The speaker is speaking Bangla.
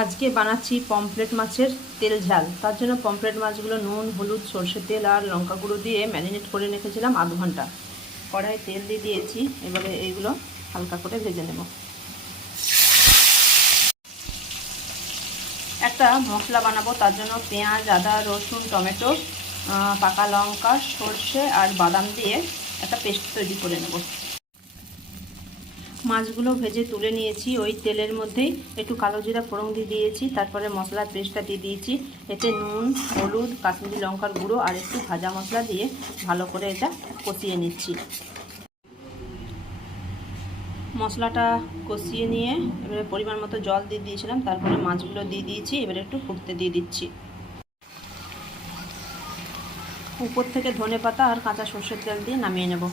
আজকে বানাচ্ছি পমফ্রেট মাছের তেল ঝাল। তার জন্য পমফ্রেট মাছগুলো নুন, হলুদ, সর্ষের তেল আর লঙ্কা গুঁড়ো দিয়ে ম্যারিনেট করে রেখেছিলাম আধ ঘন্টা। কড়াই তেল দিয়ে দিয়েছি, এবারে এইগুলো হালকা করে ভেজে নেব। একটা মশলা বানাবো, তার জন্য পেঁয়াজ, আদা, রসুন, টমেটো, পাকা লঙ্কা, সর্ষে আর বাদাম দিয়ে একটা পেস্ট তৈরি করে নেব। মাছগুলো ভেজে তুলে নিয়েছি। ওই তেলের মধ্যেই একটু কালো জিরা ফোড়ন দিয়ে দিয়েছি, তারপরে মশলার পেস্টটা দিয়ে দিয়েছি। এতে নুন, হলুদ, কাশ্মীরি লঙ্কার গুঁড়ো আর একটু ভাজা মশলা দিয়ে ভালো করে এটা কষিয়ে নিচ্ছি। মশলাটা কষিয়ে নিয়ে এবারে পরিমাণ মতো জল দিয়ে দিয়েছিলাম, তারপরে মাছগুলো দিয়ে দিয়েছি। এবারে একটু ফুটতে দিয়ে দিচ্ছি। উপর থেকে ধনেপাতা আর কাঁচা সর্ষের তেল দিয়ে নামিয়ে নেব।